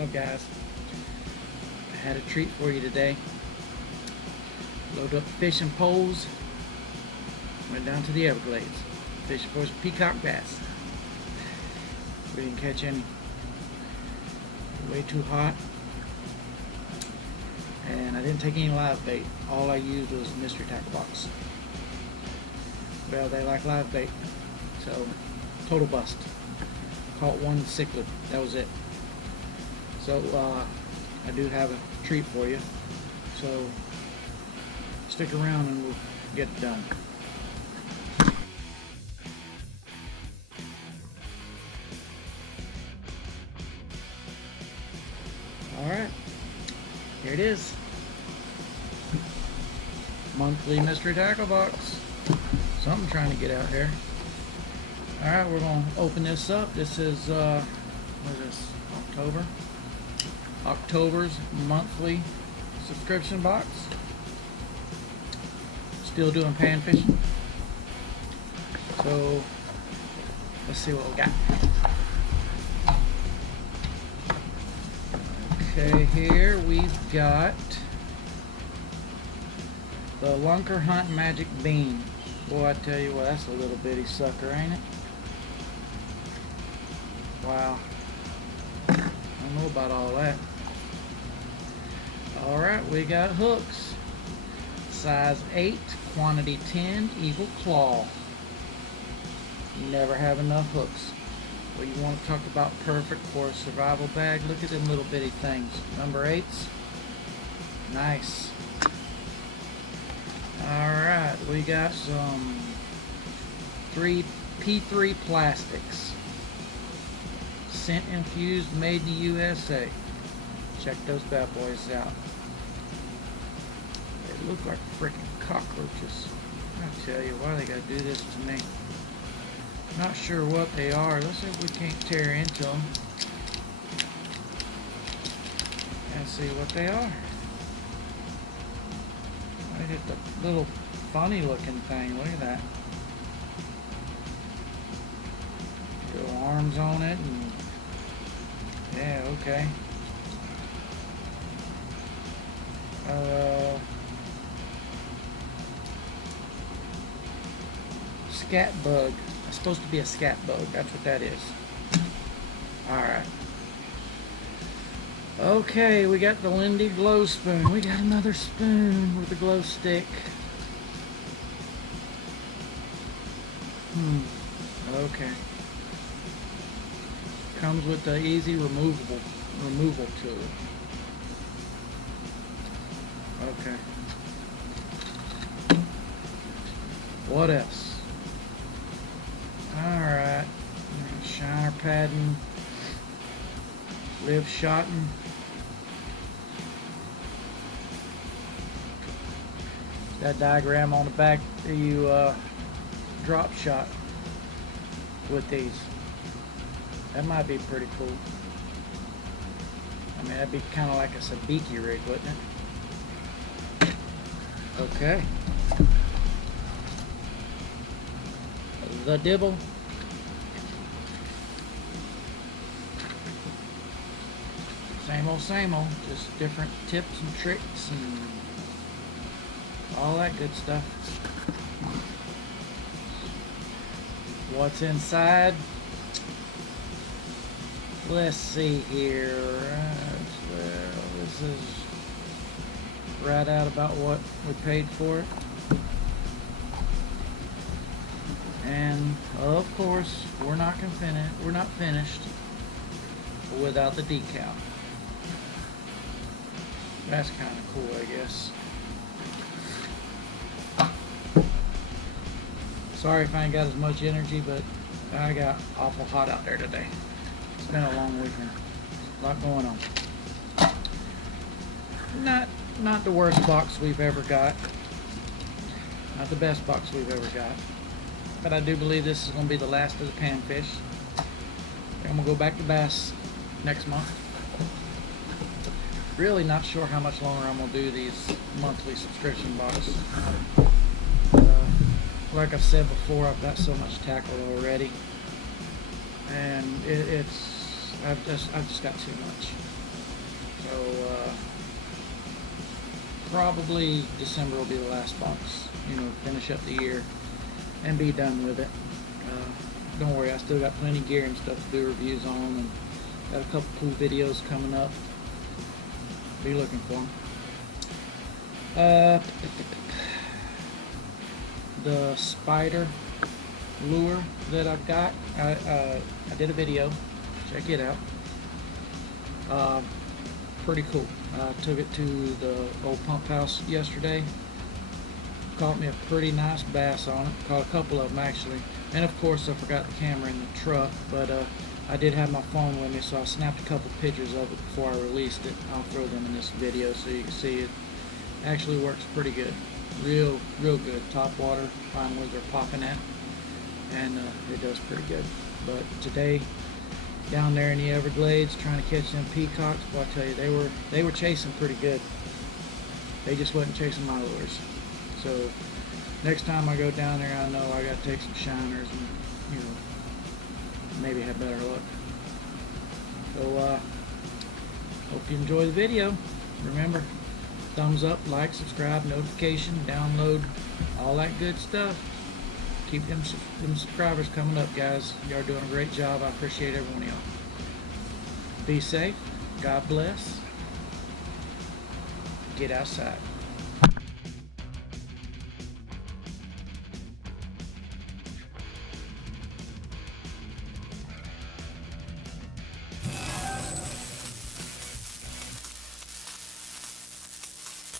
What's up, guys? I had a treat for you today. Loaded up fishing poles, went down to the Everglades, fishing for some peacock bass. We didn't catch any. Way too hot, and I didn't take any live bait. All I used was a mystery tackle box. Well, they like live bait, so total bust. Caught one cichlid. That was it. So I do have a treat for you. So stick around and we'll get it done. Alright, here it is. Monthly mystery tackle box. Something trying to get out here. Alright, we're going to open this up. This is, what is this? October? October's monthly subscription box. Still doing pan fishing. So, let's see what we got. Okay, here we've got the Lunker Hunt Magic Beam. Boy, I tell you what, that's a little bitty sucker, ain't it? Wow. I don't know about all that. Alright, we got hooks. Size 8, quantity 10, Eagle Claw. You never have enough hooks. Well, you want to talk about perfect for a survival bag? Look at them little bitty things. Number 8s. Nice. Alright, we got some P3 plastics. Scent infused, made in the USA. Check those bad boys out. They look like freaking cockroaches. I tell you, why they gotta do this to me. Not sure what they are. Let's see if we can't tear into them and see what they are. Look at the little funny looking thing. Look at that. Little arms on it, and yeah, okay. Scat bug. It's supposed to be a scat bug. That's what that is. Alright. Okay, we got the Lindy glow spoon. We got another spoon with a glow stick. Okay. Comes with the easy removal tool. Okay. What else? Alright. Shiner padding. Live shotting. That diagram on the back, you drop shot with these. That might be pretty cool. I mean, that'd be kind of like a sabiki rig, wouldn't it? Okay. The dibble. Same old, just different tips and tricks and all that good stuff. What's inside? Let's see here. Well, this is right out about what we paid for it. And of course, we're not finished without the decal. That's kind of cool, I guess. Sorry if I ain't got as much energy, but I got awful hot out there today. It's been a long weekend. A lot going on. Not the worst box we've ever got. Not the best box we've ever got. But I do believe this is going to be the last of the panfish. I'm going to go back to bass next month. Really not sure how much longer I'm going to do these monthly subscription boxes. Like I've said before, I've got so much tackle already, and I've just got too much. So probably December will be the last box. You know, finish up the year and be done with it. Don't worry, I still got plenty of gear and stuff to do reviews on, and got a couple cool videos coming up. Be looking for them. The spider lure that I've got, I did a video. Check it out. Pretty cool. I took it to the old pump house yesterday. Caught me a pretty nice bass on it. Caught a couple of them actually. And of course I forgot the camera in the truck, but I did have my phone with me, so I snapped a couple pictures of it before I released it. I'll throw them in this video so you can see it. Actually works pretty good. Real good. Top water, finally they're popping at. And it does pretty good. But today, down there in the Everglades, trying to catch them peacocks, well, I tell you, they were chasing pretty good. They just wasn't chasing my lures. So next time I go down there, I know I got to take some shiners and, you know, maybe have better luck. So hope you enjoy the video. Remember, thumbs up, like, subscribe, notification, download, all that good stuff. Keep them subscribers coming up, guys. Y'all doing a great job. I appreciate every one of y'all. Be safe. God bless. Get outside.